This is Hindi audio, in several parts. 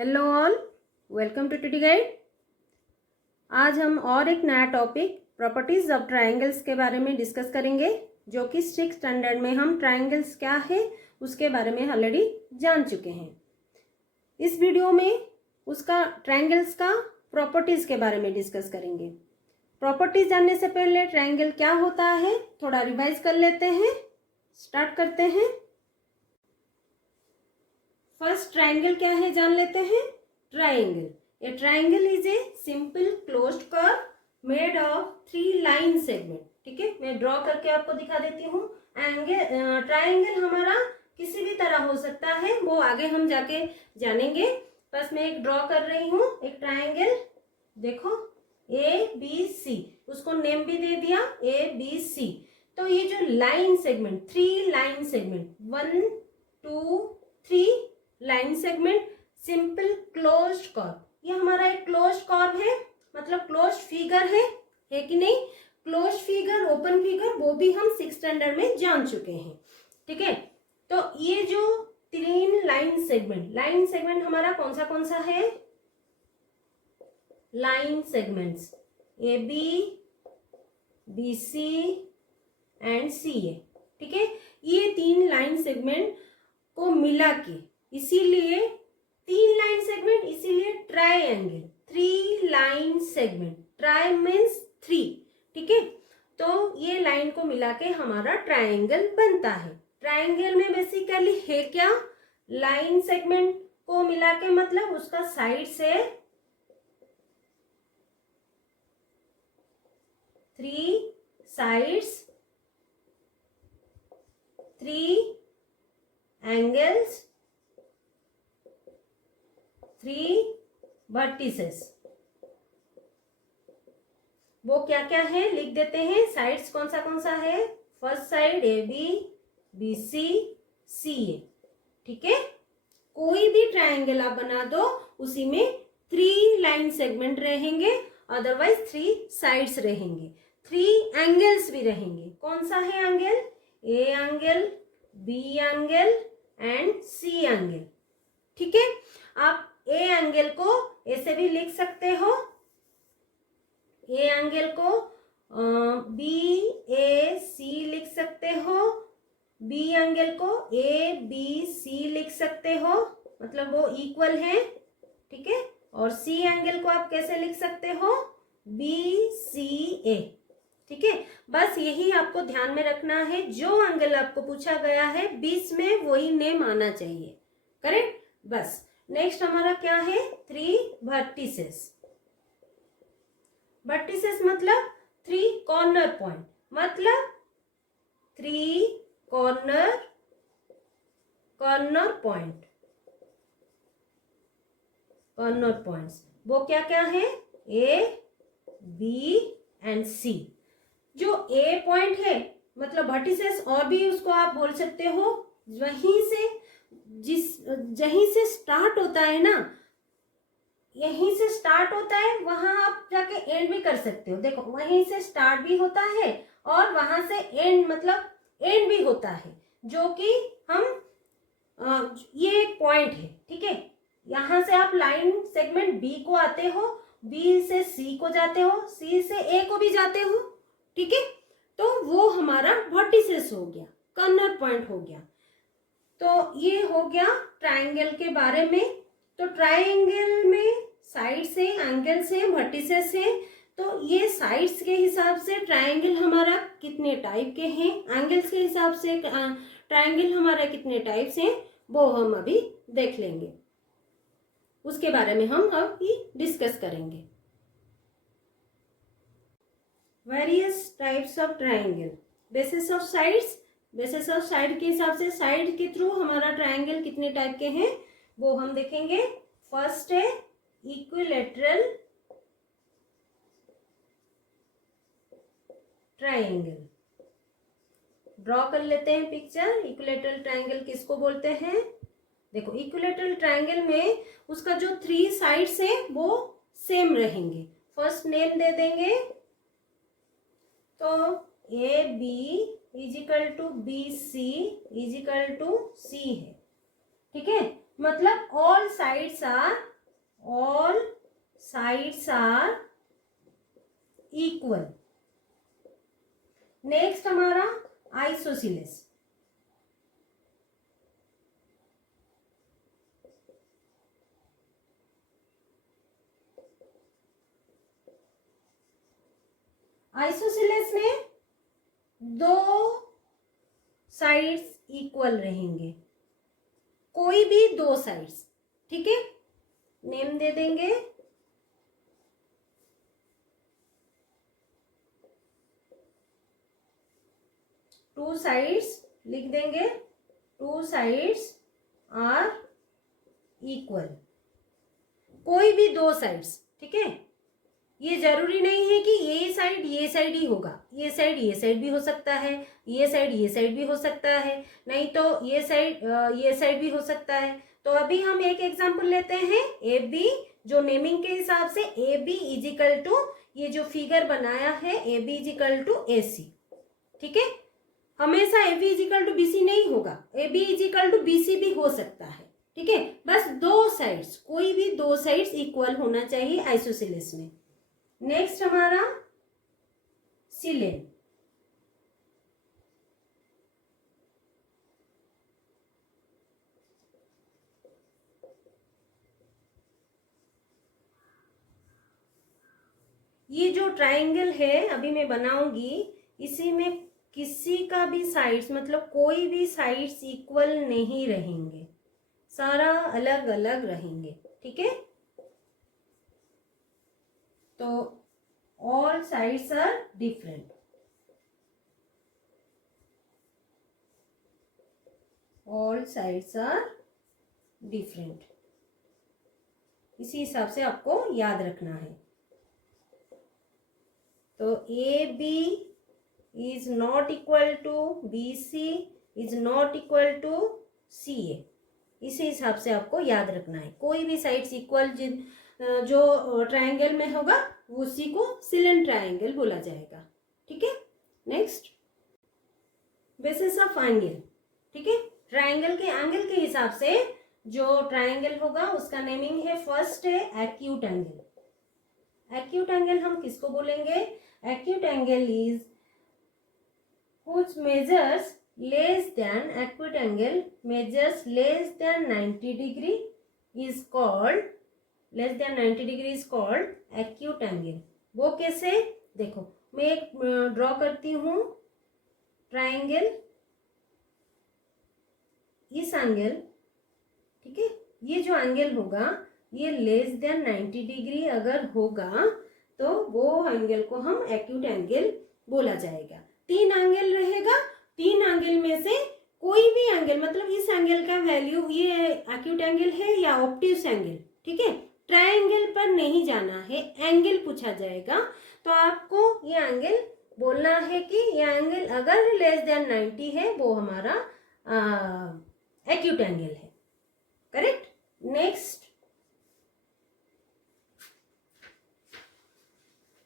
Hello all, welcome to today guide. आज हम और एक नया टॉपिक प्रॉपर्टीज ऑफ ट्रायंगल्स के बारे में डिस्कस करेंगे, जो कि 6th स्टैंडर्ड में हम ट्रायंगल्स क्या है उसके बारे में ऑलरेडी जान चुके हैं। इस वीडियो में उसका ट्रायंगल्स का प्रॉपर्टीज के बारे में डिस्कस करेंगे। प्रॉपर्टीज जानने से पहले ट्रायंगल क्या होता है थोड़ा रिवाइज कर लेते हैं। स्टार्ट करते हैं। फर्स्ट ट्रायंगल क्या है जान लेते हैं। Triangle, A triangle is a simple closed curve made of 3 line segment. ठीक है, मैं ड्रॉ करके आपको दिखा देती हूँ। ट्रायंगल हमारा किसी भी तरह हो सकता है, वो आगे हम जाके जानेंगे। बस मैं एक ड्रॉ कर रही हूँ, एक ट्रायंगल। देखो ABC, उसको नेम भी दे दिया ABC। तो ये जो line segment 3 line segment 1 2 3 line segment simple closed curve, ये हमारा एक क्लोज्ड कर्व है, मतलब क्लोज्ड फिगर है कि नहीं। क्लोज्ड फिगर, ओपन फिगर, वो भी हम 6th स्टैंडर्ड में जान चुके हैं। ठीक है, तो ये जो 3 लाइन सेगमेंट हमारा कौन सा है। Line segments AB BC and CA। ठीक है, ये 3 लाइन सेगमेंट को मिला के इसीलिए 3 लाइन सेगमेंट, इसीलिए triangle 3 line segment. Try means 3। ठीक है, तो ये लाइन को मिला के हमारा ट्रायंगल बनता है। ट्रायंगल में बेसिकली है क्या, लाइन सेगमेंट को मिला के, मतलब उसका साइड से 3 साइड्स, 3 एंगल्स, 3 वर्टिसेस। वो क्या क्या है लिख देते हैं। साइड्स कौन सा है। First side AB BC CA। ठीक है, कोई भी ट्रायंगल आप बना दो, उसी में 3 लाइन सेगमेंट रहेंगे, अदरवाइज 3 साइड्स रहेंगे, 3 एंगल्स भी रहेंगे। कौन सा है angle, A angle, B angle and C angle. ठीक है, आप A एंगल को ऐसे भी लिख सकते हो, A एंगल को BAC लिख सकते हो, B एंगल को ABC लिख सकते हो, मतलब वो इक्वल है। ठीक है, और C एंगल को आप कैसे लिख सकते हो, BCA। ठीक है, बस यही आपको ध्यान में रखना है। जो एंगल आपको पूछा गया है बीच में वही नेम आना चाहिए। करेक्ट। बस नेक्स्ट हमारा क्या है, 3 वर्टिसेस। वर्टिसेस मतलब 3 कॉर्नर पॉइंट, मतलब 3 कॉर्नर पॉइंट्स। वो क्या क्या है, A B एंड C। जो A पॉइंट है, मतलब वर्टिसेस, और भी उसको आप बोल सकते हो, जहीं से स्टार्ट होता है ना, यहीं से स्टार्ट होता है, वहां आप जाके एंड भी कर सकते हो। देखो वहीं से स्टार्ट भी होता है और वहां से एंड, मतलब एंड भी होता है, जो कि हम ये एक पॉइंट है। ठीक है, यहां से आप लाइन सेगमेंट B को आते हो, B से C को जाते हो, C से A को भी जाते हो। ठीक है, तो वो हमारा वर्टिसेस हो गया, कॉर्नर पॉइंट हो गया। तो ये हो गया ट्रायंगल के बारे में। तो ट्रायंगल में साइड से, एंगल से, वर्टिसेस है। तो ये साइड्स के हिसाब से ट्रायंगल हमारा कितने टाइप के हैं, एंगल्स के हिसाब से ट्रायंगल हमारा कितने टाइप्स हैं, वो हम अभी देख लेंगे। उसके बारे में हम अभी डिस्कस करेंगे। Various types of triangle, basis of sides. Basis of side के हिसाब से, साइड के थ्रू हमारा ट्रायंगल कितने टाइप के हैं वो हम देखेंगे। फर्स्ट है इक्विलैटरल ट्रायंगल। ड्रॉ कर लेते हैं पिक्चर। इक्विलैटरल ट्रायंगल किसको बोलते हैं। देखो इक्विलैटरल ट्रायंगल में उसका जो 3 साइड्स है वो सेम रहेंगे। फर्स्ट नेम दे देंगे, तो AB equal to BC equal to C है। ठीक है, मतलब all sides are all sides are equal. Next हमारा आइसोसेलेस। आइसोसेलेस में दो साइड्स इक्वल रहेंगे, कोई भी दो साइड्स, ठीक है। नेम दे देंगे टू साइड्स, लिख देंगे टू साइड्स आर इक्वल, कोई भी दो साइड्स, ठीक है। ये जरूरी नहीं है कि ये साइड ही होगा, ये साइड भी हो सकता है, ये साइड भी हो सकता है, नहीं तो ये साइड भी हो सकता है। तो अभी हम एक एग्जांपल लेते हैं, ए बी, जो नेमिंग के हिसाब से A B is equal to, ये जो फिगर बनाया है A B is equal to A C, ठीक है। हमेशा A B is equal to B C नहीं होगा, A B is equal to B C भी हो सकता है, ठीक है। बस दो साइड्स, कोई भी दो साइड्स इक्वल होना चाहिए आइसोसेलेस में। नेक्स्ट हमारा सिलेन। ये जो ट्रायंगल है अभी मैं बनाऊंगी, इसी में किसी का भी साइड्स, मतलब कोई भी साइड्स इक्वल नहीं रहेंगे, सारा अलग अलग रहेंगे, ठीक है। तो all sides are different, all sides are different, इसी हिसाब से आपको याद रखना है। तो A B is not equal to B C is not equal to C A, इसी हिसाब से आपको याद रखना है। कोई भी साइड्स इक्वल जो ट्रायंगल में होगा उसी को सिलेन ट्रायंगल बोला जाएगा, ठीक है। नेक्स्ट बेसिस ऑफ एंगल, ठीक है। ट्रायंगल के एंगल के हिसाब से जो ट्रायंगल होगा उसका नेमिंग है, फर्स्ट है एक्यूट एंगल। एक्यूट एंगल हम किसको बोलेंगे? Acute angle is which measures less than acute angle measures less than 90 degree is called, less than 90 degree is called acute angle। वो कैसे? देखो मैं एक ड्रॉ करती हूँ ट्रायंगल, इस एंगल, ठीक है। ये जो एंगल होगा ये लेस देन 90 डिग्री अगर होगा तो वो एंगल को हम एक्यूट एंगल बोला जाएगा। तीन एंगल रहेगा, तीन एंगल में से कोई भी एंगल, मतलब इस एंगल का वैल्यू ये एक्यूट एंगल है या ऑब्ट्यूस एंगल, ठीक है। ट्रायंगल पर नहीं जाना है, एंगल पूछा जाएगा तो आपको ये एंगल बोलना है कि ये एंगल अगर लेस देन 90 है वो हमारा एक्यूट एंगल है, correct. Next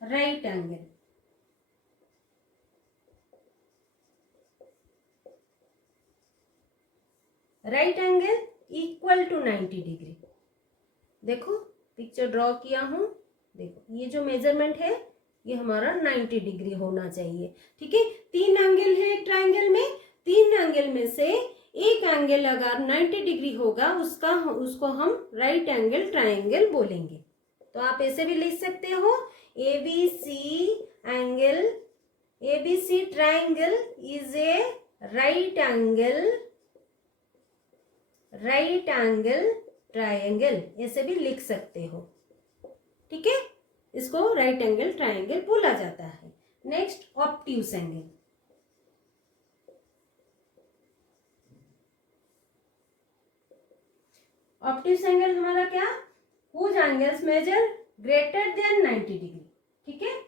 right angle. Right angle equal to 90 degree. देखो पिक्चर ड्रॉ किया हूं, देखो ये जो मेजरमेंट है ये हमारा 90 डिग्री होना चाहिए, ठीक है। तीन एंगल है एक ट्रायंगल में, तीन एंगल में से एक एंगल अगर 90 डिग्री होगा उसको हम राइट एंगल ट्रायंगल बोलेंगे। तो आप ऐसे भी लिख सकते हो, ABC angle, ABC triangle is a right angle triangle, ऐसे भी लिख सकते हो, ठीक है। इसको राइट एंगल ट्रायंगल बोला जाता है। Next obtuse angle. Obtuse angle हमारा क्या? Whose angles measure greater than 90 degree, ठीक है।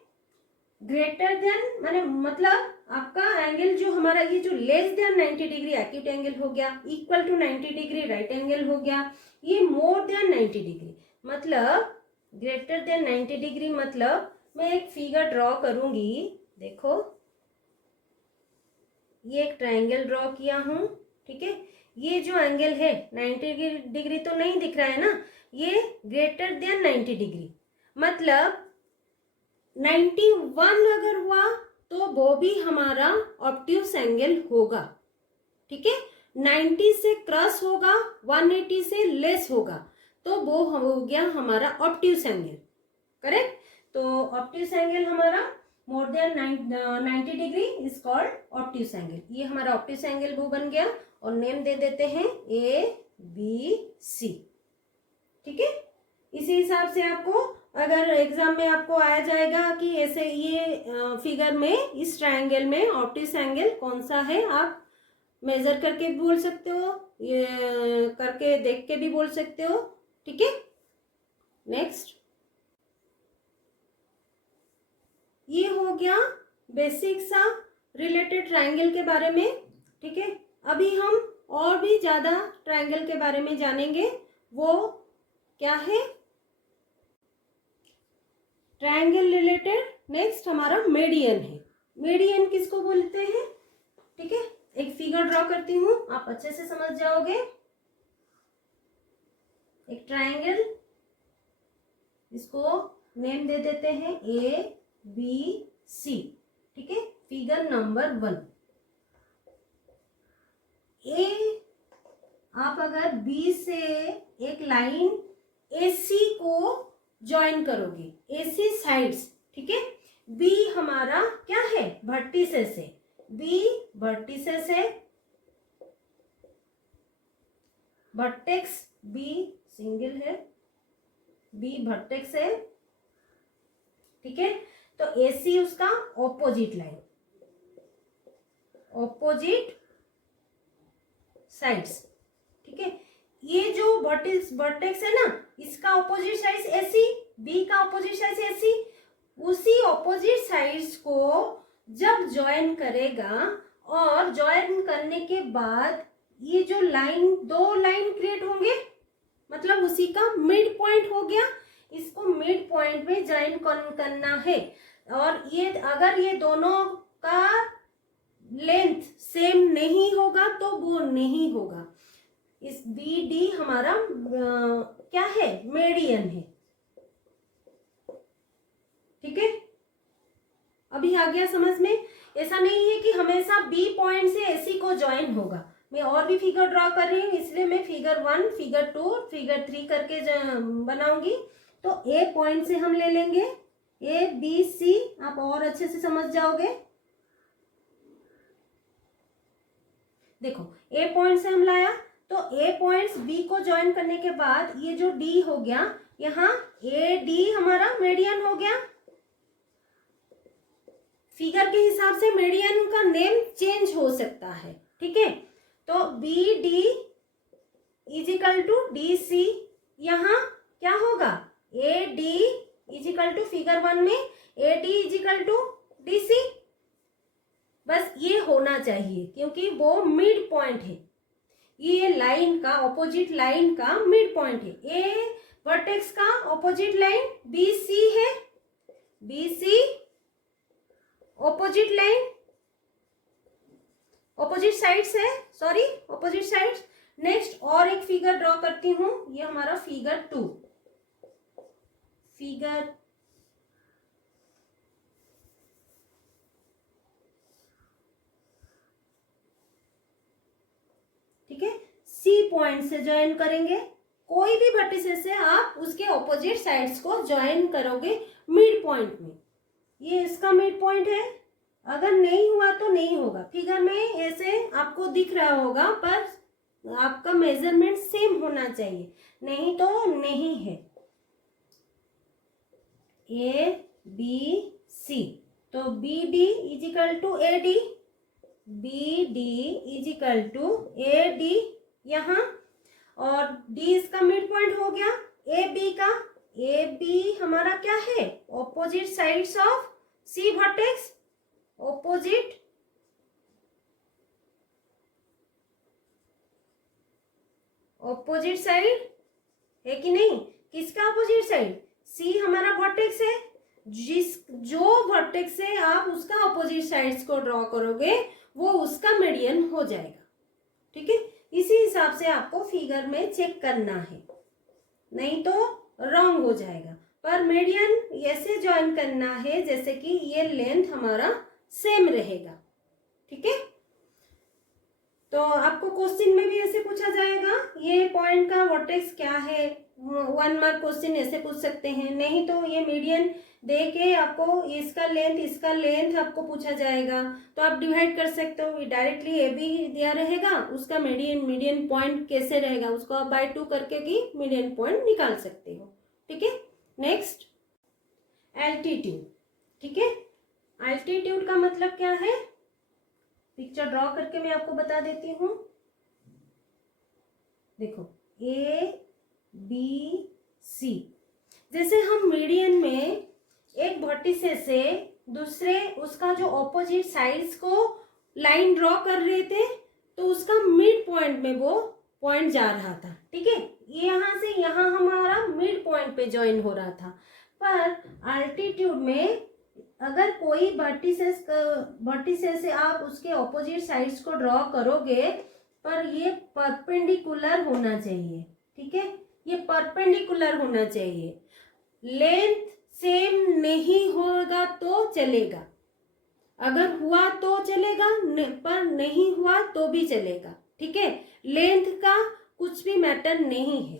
ग्रेटर देन माने मतलब आपका एंगल जो हमारा ये जो less than 90 degree acute angle हो गया, equal to 90 degree right angle हो गया, ये मोर देन 90 डिग्री मतलब ग्रेटर देन 90 डिग्री मतलब मैं एक फिगर ड्रॉ करूंगी। देखो ये एक ट्रायंगल ड्रॉ किया हूं, ठीक है। ये जो एंगल है 90 डिग्री तो नहीं दिख रहा है ना, ये ग्रेटर देन 90 डिग्री, मतलब 91 अगर हुआ तो वो भी हमारा ऑब्ट्यूस एंगल होगा। ठीक है, 90 से क्रॉस होगा, 180 से लेस होगा, तो वो हो गया हमारा ऑब्ट्यूस एंगल। करेक्ट। तो ऑब्ट्यूस एंगल हमारा मोर than 90 degree is called obtuse angle. ये हमारा ऑब्ट्यूस एंगल वो बन गया और नेम दे देते हैं ABC। ठीक है, इसी हिसाब से आपको अगर एग्जाम में आपको आया जाएगा कि ऐसे ये फिगर में इस ट्रायंगल में ऑब्ट्यूस एंगल कौन सा है, आप मेजर करके भी बोल सकते हो, ये करके देख के भी बोल सकते हो। ठीक है, नेक्स्ट ये हो गया बेसिक सा रिलेटेड ट्रायंगल के बारे में। ठीक है, अभी हम और भी ज्यादा ट्रायंगल के बारे में जानेंगे। वो क्या है, ट्रायंगल रिलेटेड नेक्स्ट हमारा मेडियन है। मेडियन किसको बोलते हैं? ठीक है, एक फिगर ड्रॉ करती हूं, आप अच्छे से समझ जाओगे। एक ट्रायंगल, इसको नेम दे देते हैं ABC। ठीक है, फिगर नंबर 1। आप अगर B से एक लाइन AC को ज्वाइन करोगे, AC साइड्स, ठीक है, B हमारा क्या है, वर्टिसेस है, B वर्टिसेस है, वर्टेक्स B सिंगल है, B वर्टेक्स है। ठीक है, तो AC उसका ऑपोजिट लाइन, ऑपोजिट साइड्स। ठीक है, ये जो वर्टेक्स है ना, इसका ऑपोजिट साइड AC, B का ऑपोजिट साइड AC, उसी ऑपोजिट साइड्स को जब ज्वाइन करेगा और ज्वाइन करने के बाद ये जो लाइन, दो लाइन क्रिएट होंगे, मतलब उसी का मिड पॉइंट हो गया। इसको मिड पॉइंट में ज्वाइन करना है, और ये अगर ये दोनों का लेंथ सेम नहीं होगा तो वो नहीं होगा। इस BD हमारा क्या है, मेडियन है। ठीक है, अभी आ गया समझ में। ऐसा नहीं है कि हमेशा B पॉइंट से AC को ज्वाइन होगा। मैं और भी फिगर ड्रॉ कर रही हूँ, इसलिए मैं फिगर 1, फिगर 2, फिगर 3 करके बनाऊंगी। तो A पॉइंट से हम ले लेंगे, ABC, आप और अच्छे से समझ जाओगे। देखो, A पॉइंट से हम लाया, तो A पॉइंट्स B को ज्वाइन करने के बाद ये जो D हो गया, यहाँ AD हमारा मेडियन हो गया। फिगर के हिसाब से मेडियन का नेम चेंज हो सकता है। ठीक है, तो BD is equal to DC, यहाँ क्या होगा, AD is equal to figure 1 में AD is equal to DC। बस ये होना चाहिए, क्योंकि वो मिड पॉइंट है, ये लाइन का, ऑपोजिट लाइन का मिड पॉइंट है। ए वर्टेक्स का ऑपोजिट लाइन BC है, BC opposite line, opposite sides है, सॉरी ऑपोजिट साइड्स। नेक्स्ट और एक फिगर ड्रॉ करती हूं, ये हमारा फिगर 2, फिगर ठीक है, C पॉइंट से ज्वाइन करेंगे। कोई भी वर्टिसेस से आप उसके ऑपोजिट साइड्स को ज्वाइन करोगे मिड पॉइंट में। ये इसका मिड पॉइंट है, अगर नहीं हुआ तो नहीं होगा। फिगर में ऐसे आपको दिख रहा होगा, पर आपका मेजरमेंट सेम होना चाहिए, नहीं तो नहीं है। ABC, तो BD is equal to AD, BD is equal to AD यहाँ, और D इसका मिड पॉइंट हो गया। AB का, AB हमारा क्या है, opposite sides of C vertex, opposite opposite side है कि नहीं, किसका ऑपोजिट साइड, C हमारा वर्टेक्स है, जो वर्टेक्स से आप उसका ऑपोजिट साइड्स को ड्रॉ करोगे वो उसका मीडियन हो जाएगा। ठीक है, इसी हिसाब से आपको फिगर में चेक करना है, नहीं तो रॉन्ग हो जाएगा। पर मीडियन ऐसे ज्वाइन करना है जैसे कि ये लेंथ हमारा सेम रहेगा, ठीक है। तो आपको क्वेश्चन में भी ऐसे पूछा जाएगा, ये पॉइंट का वर्टेक्स क्या है, 1 मार्क क्वेश्चन ऐसे पूछ सकते हैं। नहीं तो ये मीडियन दे के आपको इसका लेंथ आपको पूछा जाएगा, तो आप डिवाइड कर सकते हो। डायरेक्टली ए बी दिया रहेगा, उसका मीडियन पॉइंट कैसे रहेगा उसको आप बाय 2 करके भी मीडियन पॉइंट निकाल सकते हो, ठीक है। नेक्स्ट एल्टीट्यूड, ठीक है। एल्टीट्यूड का मतलब क्या है, पिक्चर ड्रॉ करके मैं आपको बता देती हूँ। देखो ए बी सी, जैसे हम मीडियन में एक वर्टिसेस से दूसरे उसका जो ऑपोजिट साइड्स को लाइन ड्रॉ कर रहे थे, तो उसका मिड पॉइंट में वो पॉइंट जा रहा था, ठीक है। यहाँ से यहाँ हमारा मिड पॉइंट पे ज्वाइन हो रहा था। पर अल्टीट्यूड में अगर कोई वर्टिसेस से आप उसके ऑपोजिट साइड्स को ड्रॉ करोगे, पर ये परपेंडिकुलर होना चाहिए, ठीक है। ये परपेंडिकुलर होना चाहिए। लेंथ सेम नहीं होगा तो चलेगा, अगर हुआ तो चलेगा, पर नहीं हुआ तो भी चलेगा, ठीक है। लेंथ का कुछ भी मैटर नहीं है,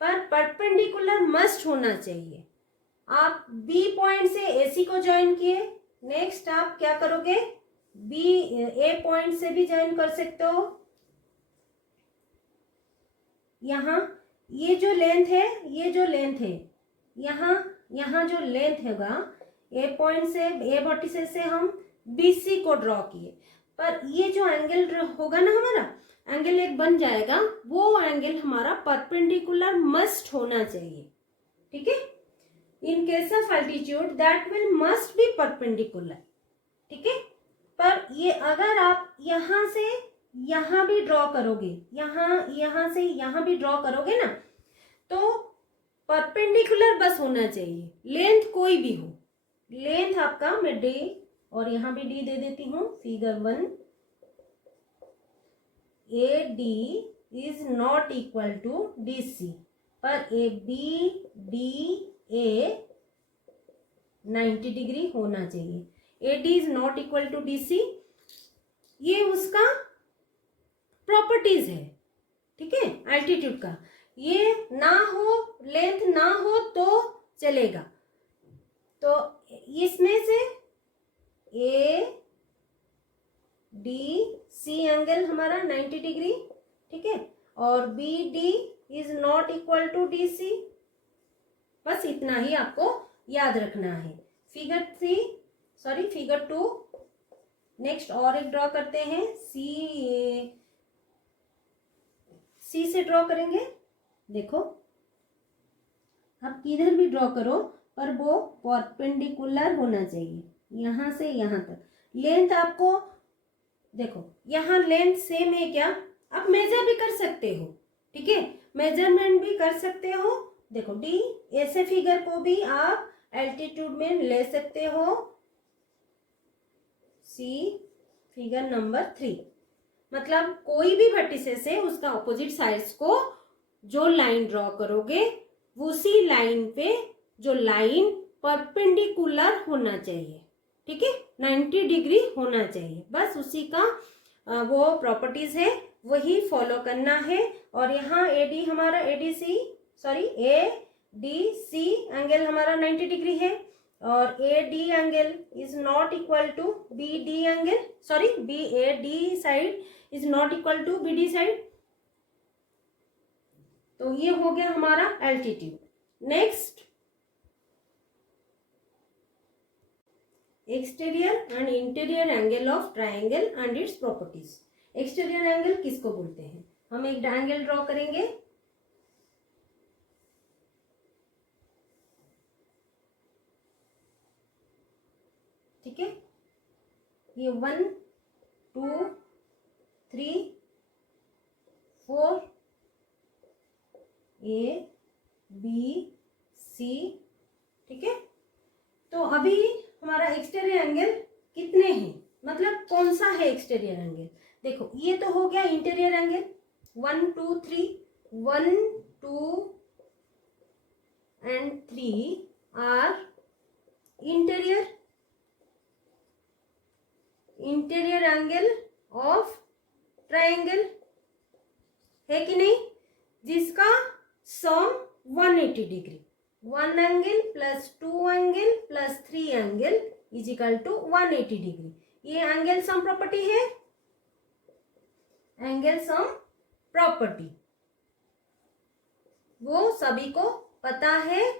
पर परपेंडिकुलर मस्ट होना चाहिए। आप बी पॉइंट से एसी को ज्वाइन किए, नेक्स्ट आप क्या करोगे, बी ए पॉइंट से भी ज्वाइन कर सकते हो। यहाँ ये जो लेंथ है, यहाँ जो लेंथ होगा ए पॉइंट से, ए वर्टिसेस से हम बीसी को ड्रॉ किए, पर ये जो एंगल होगा ना हमारा, एंगल एक बन जाएगा, वो एंगल हमारा परपेंडिकुलर मस्ट होना चाहिए, ठीक है। In case of altitude that will must be perpendicular, ठीक है। पर ये अगर आप यहाँ से यहाँ भी ड्रॉ करोगे, यहाँ से यहाँ भी ड्रॉ करोगे ना, तो परपेंडिकुलर बस होना चाहिए, लेंथ कोई भी हो। लेंथ आपका मैं डी और यहाँ भी डी दे देती हूँ, figure 1, A D is not equal to D C, पर A B D A 90 degree होना चाहिए। A D is not equal to D C, ये उसका प्रॉपर्टीज है, ठीक है, एल्टीट्यूड का। ये ना हो, लेंथ ना हो तो चलेगा। तो इसमें से ए डी सी एंगल हमारा 90 डिग्री, ठीक है, और B D is not equal to D C, बस इतना ही आपको याद रखना है। फिगर 2 नेक्स्ट और एक ड्रॉ करते हैं, सी से ड्रॉ करेंगे। देखो आप किधर भी ड्रॉ करो, पर वो परपेंडिकुलर होना चाहिए, यहाँ से यहाँ तक। लेंथ आपको देखो, यहाँ लेंथ सेम है क्या, आप मेजर भी कर सकते हो, ठीक है, मेजरमेंट भी कर सकते हो। देखो डी, ऐसे फिगर को भी आप एल्टीट्यूड में ले सकते हो। सी फिगर नंबर 3, मतलब कोई भी वर्टिसेस से उसका ऑपोजिट साइड्स को जो लाइन ड्रॉ करोगे, उसी लाइन पे जो लाइन परपेंडिकुलर होना चाहिए, ठीक है, 90 डिग्री होना चाहिए, बस उसी का वो प्रॉपर्टीज है, वही फॉलो करना है। और यहाँ ए डी सी एंगल हमारा 90 डिग्री है, और A D angle is not equal to B D angle, B A D side is not equal to B D side. तो ये हो गया हमारा altitude. Next exterior and interior angle of triangle and its properties. Exterior angle किसको बोलते हैं, हम एक ट्रायंगल ड्रॉ करेंगे, ठीक है, ये 1 2 3 4 ए बी सी, ठीक है। तो अभी हमारा एक्सटीरियर एंगल कितने हैं, मतलब कौन सा है एक्सटीरियर एंगल। देखो ये तो हो गया interior angle, 1 2 3 1 2 and 3 are interior angle of triangle, है कि नहीं, जिसका sum 180 degree, 1 angle plus 2 angle plus 3 angle is equal to 180 degree. ये एंगल सम प्रॉपर्टी है, एंगल सम प्रॉपर्टी वो सभी को पता है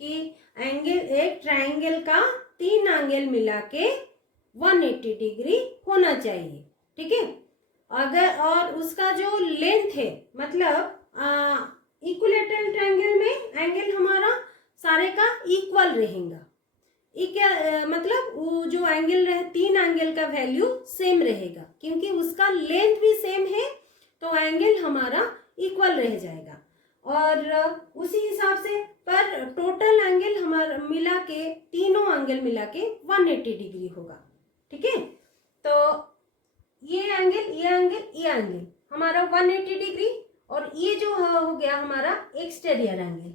कि एंगल, एक ट्राइंगल का 3 एंगल मिला के 180 डिग्री होना चाहिए, ठीक है। अगर और उसका जो लेंथ है, मतलब इक्विलेटरल ट्रायंगल में एंगल हमारा सारे का इक्वल रहेगा, मतलब वो जो एंगल रहे 3 एंगल का वैल्यू सेम रहेगा, क्योंकि उसका लेंथ भी सेम है तो एंगल हमारा इक्वल रह जाएगा। और उसी हिसाब से पर टोटल एंगल हमारा मिला के, तीनों एंगल मिला के 180 डिग्री होगा, ठीक है। तो ये एंगल, ये एंगल, ये एंगल हमारा 180 डिग्री, और ये जो हो गया हमारा एक्सटीरियर एंगल,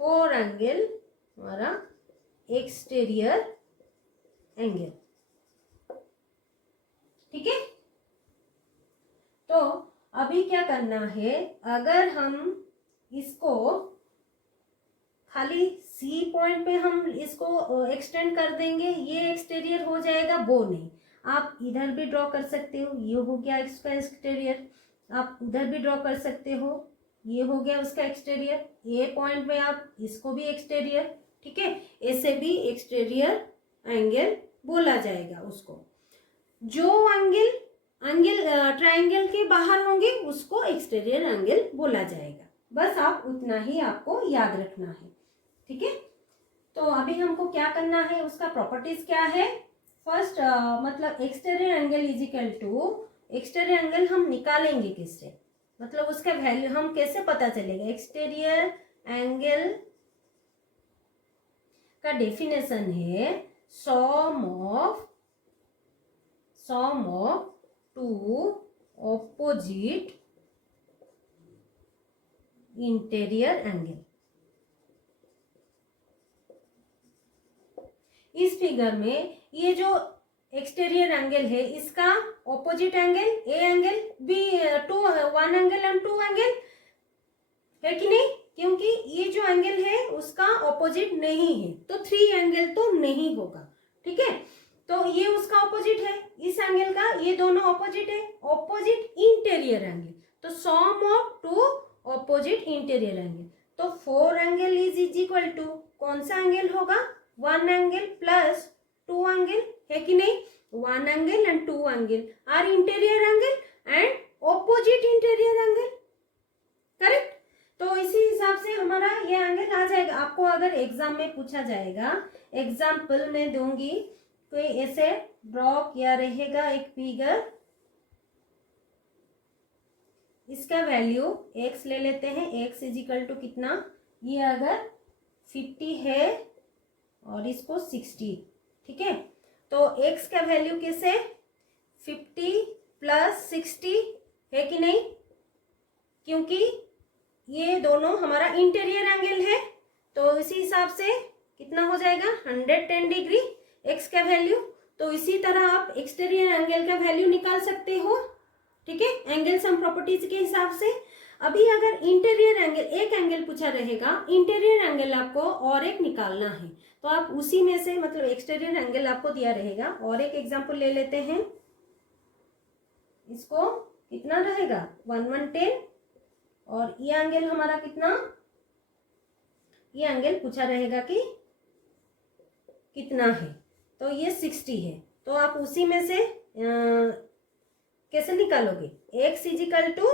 4 एंगल हमारा एक्सटीरियर एंगल, ठीक है। तो अभी क्या करना है, अगर हम इसको खाली सी पॉइंट पे हम इसको एक्सटेंड कर देंगे, ये एक्सटीरियर हो जाएगा, वो नहीं। आप इधर भी ड्रॉ कर सकते हो, ये हो गया इसका एक्सटीरियर, आप उधर भी ड्रॉ कर सकते हो, ये हो गया उसका एक्सटीरियर, ये पॉइंट में आप इसको भी एक्सटीरियर, ठीक है। ऐसे भी एक्सटीरियर एंगल बोला जाएगा उसको। जो एंगल ट्रायंगल के बाहर होंगे उसको एक्सटीरियर एंगल बोला जाएगा। बस आप उतना ही आपको याद रखना है, ठीक है। तो अभी हमको क्या करना है, उसका प्रॉपर्टीज क्या है। फर्स्ट मतलब exterior angle is equal to, exterior angle हम निकालेंगे किससे, मतलब उसका वैल्यू हम कैसे पता चलेगा। एक्सटीरियर एंगल का डेफिनेशन है sum of two opposite interior angle. इस फिगर में ये जो एक्सटीरियर एंगल है, इसका opposite angle A angle B, 1 angle and 2 angle है कि नहीं, क्योंकि ये जो एंगल है उसका ऑपोजिट नहीं है, तो 3 एंगल तो नहीं होगा, ठीक है। तो ये उसका ऑपोजिट है, इस एंगल का, ये दोनों ऑपोजिट है, ऑपोजिट इंटीरियर एंगल, तो सम ऑफ 2 ऑपोजिट इंटीरियर एंगल, तो 4 एंगल इज इक्वल टू कौन सा एंगल होगा, 1 एंगल प्लस 2 एंगल, है कि नहीं। 1 angle and 2 angle are interior angle and opposite interior angle, correct. तो इसी हिसाब से हमारा ये एंगल आ जाएगा। आपको अगर एग्जाम में पूछा जाएगा, एग्जाम्पल में दूंगी, कोई ऐसे ड्रॉ किया रहेगा एक फिगर, इसका वैल्यू x ले लेते हैं, x इज इक्वल टू कितना, ये अगर 50 है और इसको 60, ठीक है। तो x का वैल्यू कैसे, 50 प्लस 60 है कि नहीं, क्योंकि ये दोनों हमारा इंटीरियर एंगल है, तो इसी हिसाब से कितना हो जाएगा 110 डिग्री x का वैल्यू। तो इसी तरह आप एक्सटीरियर एंगल का वैल्यू निकाल सकते हो, ठीक है, एंगल सम प्रॉपर्टीज के हिसाब से। अभी अगर इंटीरियर एंगल, एक एंगल पूछा रहेगा, इंटीरियर एंगल आपको और एक निकालना है, तो आप उसी में से, मतलब एक्सटीरियर एंगल आपको दिया रहेगा, और एक एग्जांपल ले लेते हैं, इसको कितना रहेगा 110, और ये एंगल हमारा कितना, ये एंगल पूछा रहेगा कि कितना है, तो ये 60 है, तो आप उसी में से कैसे निकालोगे, x is equal to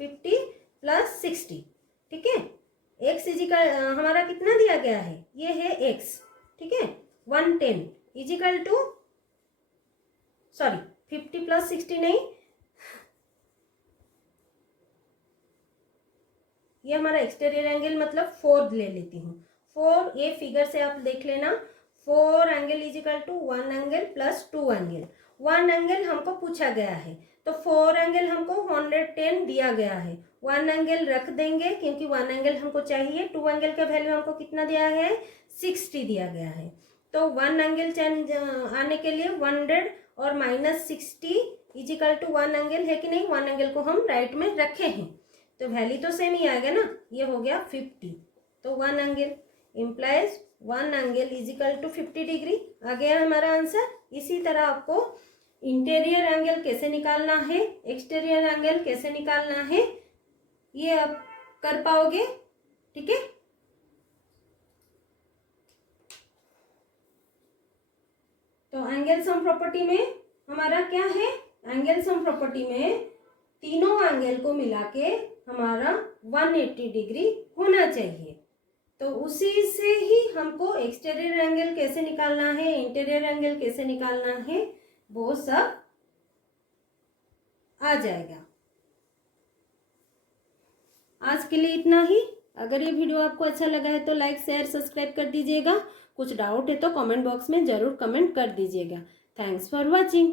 50 plus 60, ठीक है। x इज इक्वल हमारा कितना दिया गया है, ये है x, ठीक है, 110 is equal to, sorry 50 plus 60 नहीं, ये हमारा एक्सटीरियर एंगल मतलब 4 ले लेती हूँ, 4, ये फिगर से आप देख लेना, 4 angle is equal to 1 angle plus 2 angle. 1 angle हमको पूछा गया है, तो 4 एंगल हमको 110 दिया गया है। 1 एंगल रख देंगे क्योंकि 1 एंगल हमको चाहिए। 2 एंगल का वैल्यू हमको कितना दिया है, 60 दिया गया है। तो 1 एंगल चेंज आने के लिए 100 और -60 इजिकल टू 1 एंगल है कि नहीं। 1 एंगल को हम राइट में रखे हैं तो वैल्यू तो सेम ही आएगा ना, ये हो गया 50। तो 1 angle implies 1 angle equal to 50 degree आ गया हमारा आंसर। इसी तरह आपको इंटीरियर एंगल कैसे निकालना है, एक्सटीरियर एंगल कैसे निकालना है, ये आप कर पाओगे। ठीक है, तो एंगल सम प्रॉपर्टी में हमारा क्या है, एंगल सम प्रॉपर्टी में तीनों एंगल को मिला के हमारा 180 डिग्री होना चाहिए। तो उसी से ही हमको एक्सटीरियर एंगल कैसे निकालना है, इंटीरियर एंगल कैसे निकालना है, वो सब आ जाएगा। आज के लिए इतना ही। अगर ये वीडियो आपको अच्छा लगा है तो लाइक शेयर सब्सक्राइब कर दीजिएगा। कुछ डाउट है तो कमेंट बॉक्स में ज़रूर कमेंट कर दीजिएगा। Thanks for watching.